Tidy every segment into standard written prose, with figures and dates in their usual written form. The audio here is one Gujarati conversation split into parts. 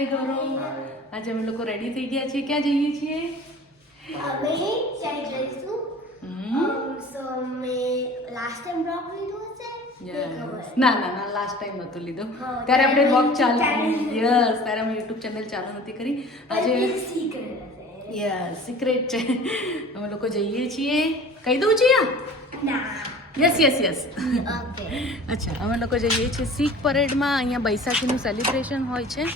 હાય ગૌરવ, આજે અમે લોકો રેડી થઈ ગયા છીએ. ક્યાં જઈએ છીએ? અમે ચાઈ જઈશું. સો મે લાસ્ટ ટાઈમ બ્લોગ લીધો છે. ના લાસ્ટ ટાઈમ નહોતો લીધો. ત્યારે આપણે બ્લોગ ચાલુ ત્યારે અમે યુટ્યુબ ચેનલ ચાલુ નથી કરી. આજે સિક્રેટ છે. અમે લોકો જઈએ છીએ. કહી દઉં છીએ? Yes okay. અચ્છા, અમે લોકો જઈએ છીએ શીખ પરેડમાં. અહીંયા બૈસાખીનું સેલિબ્રેશન હોય છે.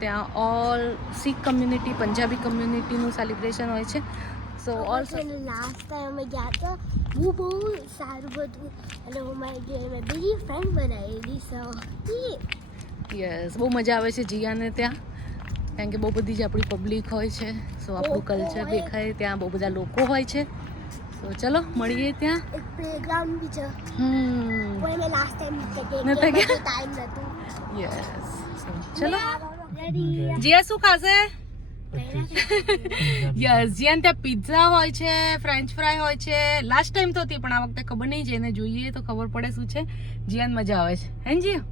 ત્યાં ઓલ શીખ કમ્યુનિટી, પંજાબી કમ્યુનિટીનું સેલિબ્રેશન હોય છે. સો ઓલ્સો લાસ્ટ ટાઈમ અમે ગયા હતા, બહુ સારું હતું. અને હું મારી જોડે મેં બીજી ફ્રેન્ડ બનાવેલી. સો યસ, બહુ મજા આવે છે જીયાને ત્યાં, કારણ કે બહુ બધી જ આપણી પબ્લિક હોય છે. સો આપણું કલ્ચર દેખાય, ત્યાં બહુ બધા લોકો હોય છે. તો ચલો મળીએ ત્યાં. એક પ્લેગ્રાઉન્ડ બી છે. કોઈ મેં લાસ્ટ ટાઈમ ટાઈમ નહોતું. યસ, ચલો. જીયા શું ખાશે? યસ, જીયાને ત્યાં પિઝા હોય છે, ફ્રેન્ચ ફ્રાય હોય છે. લાસ્ટ ટાઈમ તો હતી, પણ આ વખતે ખબર નહીં, જઈને જોઈએ તો ખબર પડે શું છે. જીયાને મજા આવે છે, હે ને જીયા?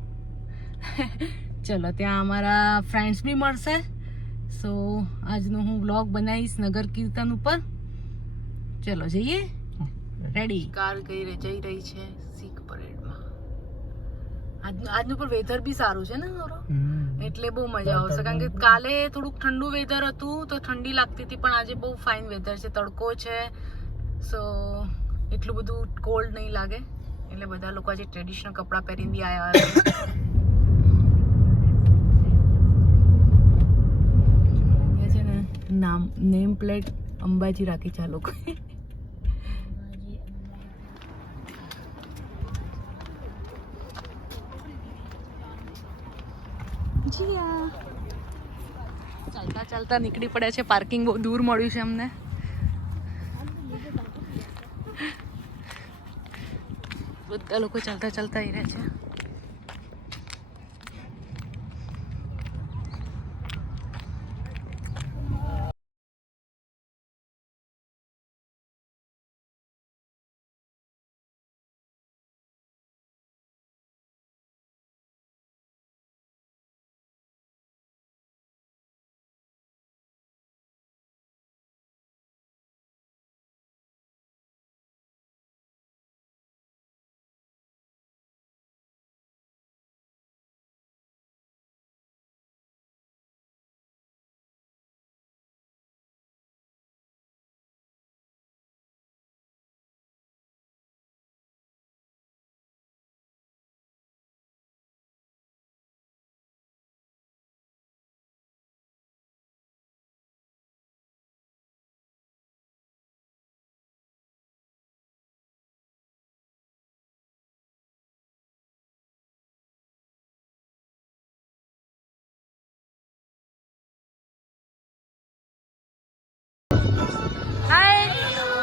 ચલો, ત્યાં અમારા ફ્રેન્ડ્સ બી મળશે. સો આજનો હું વ્લોગ બનાવીશ નગર કીર્તન ઉપર. ચલો જઈએ. રેડી. કાર જઈ રહી છે શીખ પરેડમાં. આજનું પણ વેધર બી સારું છે ને ગૌરવ, એટલે બહુ મજા આવશે. કારણ કે કાલે થોડુંક ઠંડુ વેધર હતું તો ઠંડી લાગતી હતી, પણ આજે બહુ ફાઇન વેધર છે, તડકો છે. સો એટલું બધું કોલ્ડ નહીં લાગે. એટલે બધા લોકો આજે ટ્રેડિશનલ કપડાં પહેરીને બી આવ્યા છે ને. નેમ પ્લેટ અંબાજી રાખી છે આ લોકો. ચાલતા ચાલતા નીકળી પડ્યા છે. પાર્કિંગ બહુ દૂર મળ્યું છે અમને. બધા લોકો ચાલતા ચાલતા આવી રહ્યા છે.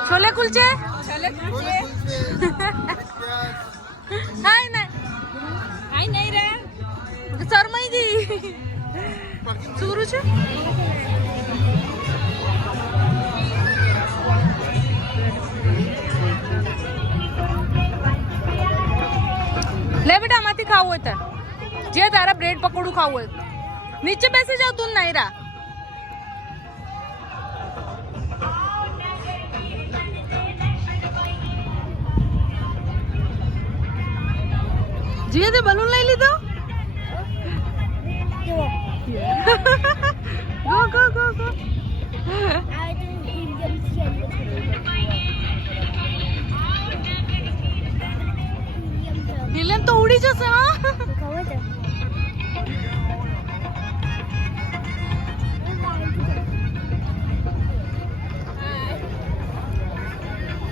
छोले कुलचे हाय नहीं रे शर्माई गई शुरू છે. લે બેટા, આમાંથી ખાવું હોય તાર, જે તારા બ્રેડ પકોડું ખાવું હોય નીચે બેસી જાવ તું. નાયરા જીએ તે બલૂન લઈ લીધો. Go go go go. હિલેન તો ઉડી જશે. હા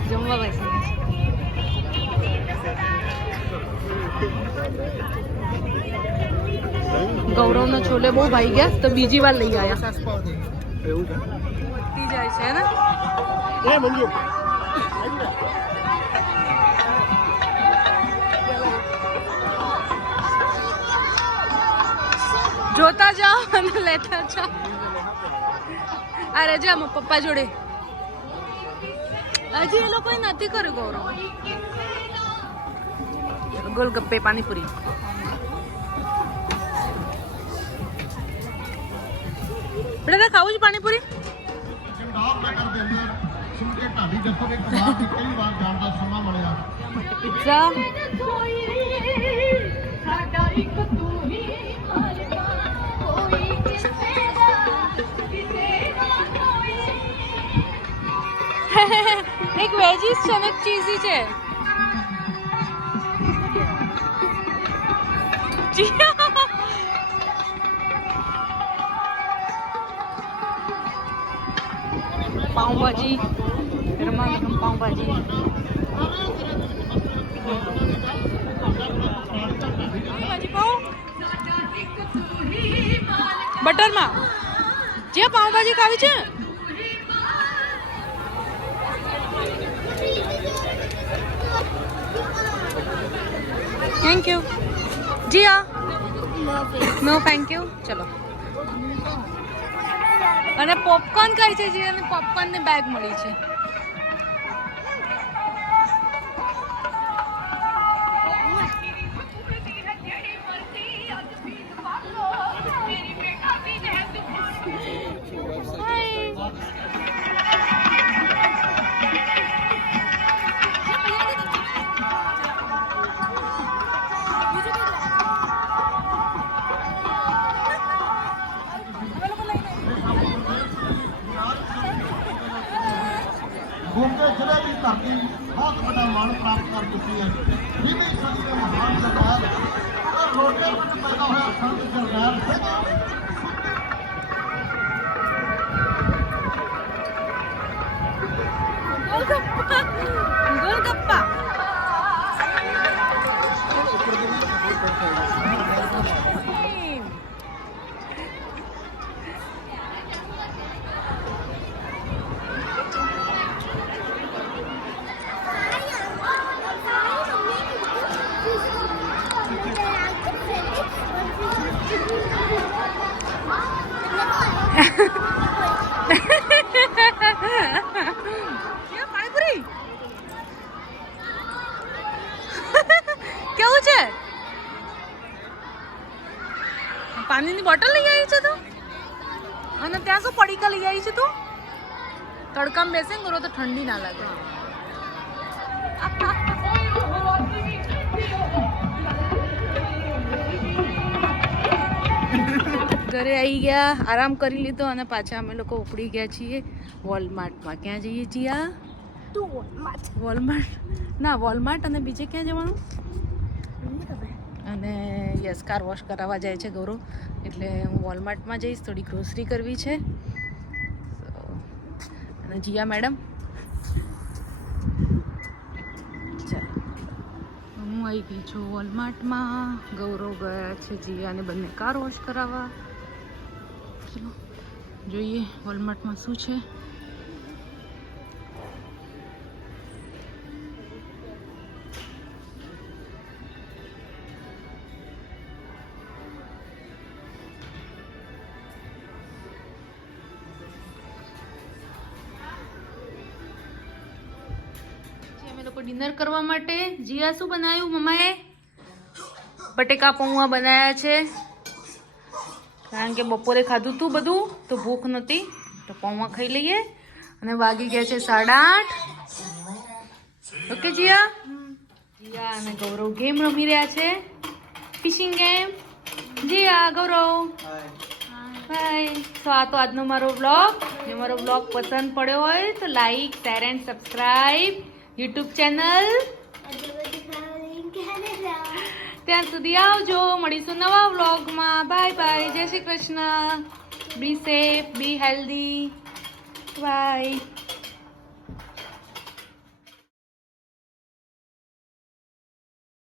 જમવા બેસી. ગૌરવનો છોલે બહુ ભાઈ ગયા તો બીજી વાર લઈ આવ્યા. જાય છે ને. જોતા જાઓ અને લેતા જાઓ. અરે જા પપ્પા જોડે. હજી એ લોકોએ નથી કર્યું ગૌરવ. ગોલગપ્પે પાણીપુરી. બેટા ખાવું છે પાણીપુરી? પિઝા એક વેજીસ છે ને એક ચીઝી છે. પાઉંભાજી, ગરમા ગરમ પાઉંભાજી. ભાજી પાઉં બટરમાં. જે પાઉંભાજી ખાવી છે? Thank you. જીયા નો થેન્ક યુ. ચલો. અને પોપકોર્ન ખાઈ છે જીયાને. પોપકોર્ન ની બેગ મળી છે. ਮੋਗੇ ਜ਼ਿਲ੍ਹੇ ਦੀ ਧਰਤੀ ਬਹੁਤ ਵੱਡਾ ਮਾਣ ਪ੍ਰਾਪਤ ਕਰ ਚੁੱਕੀ ਹੈ। 20ਵੀਂ ਸਦੀ ਦੇ ਮਹਾਨ ਸਰਦਾਰ ਔਰ ਰੋਡੇ ਵਿੱਚ ਪੈਦਾ ਹੋਇਆ ਸੰਤ ਜਰਨੈਲ ਸਿੰਘ गोलगप्पा. પાણીપુરી કેવું છે? પાણીની બોટલ લઈ આવી છે તું? અને ત્યાં શું પડીકા લઈ આવી છે તું? તડકામાં બેસે ને તો ઠંડી ના લાગે. ઘરે આવી ગયા, આરામ કરી લીધો અને પાછા અમે લોકો ઉપડી ગયા છીએ વોલમાર્ટમાં. ક્યાં જઈએ છીએ? વોલમાર્ટ ના, વોલમાર્ટ અને બીજે ક્યાં જવાનું? અને યસ, કાર વોશ કરાવવા જાય છે ગૌરવ, એટલે હું વોલમાર્ટમાં જઈશ. થોડી ગ્રોસરી કરવી છે. અને જીયા મેડમ, ચાલો હું આવી ગઈ છું વોલમાર્ટમાં. ગૌરવ ગયા છે જીયાને બંને કાર વોશ કરાવવા. ચલો જોઈએ વોલમાર્ટમાં શું છે. અમે લોકો ડિનર કરવા માટે. જીયા શું બનાવ્યું મમ્માએ? બટેકા પૌવા બનાવ્યા છે. કારણ કે બપોરે ખાધું તું બધું તો ભૂખ નહોતી, તો પૌવા ખાઈ લઈએ. અને વાગી ગયા છે 8:30. ઓકે જીયા? જીયા અને ગૌરવ ગેમ રમી રહ્યા છે, fishing game. Jiya, Gaurav, bye. તો આ તો આજનો મારો વ્લોગ. જો મારો વ્લોગ પસંદ પડ્યો હોય તો like, share and subscribe YouTube channel. ત્યાં સુધી આવજો. મળીશું નવા વ્લોગમાં. Bye bye. જય શ્રી કૃષ્ણ. બી સેફ, બી હેલ્ધી. બાય.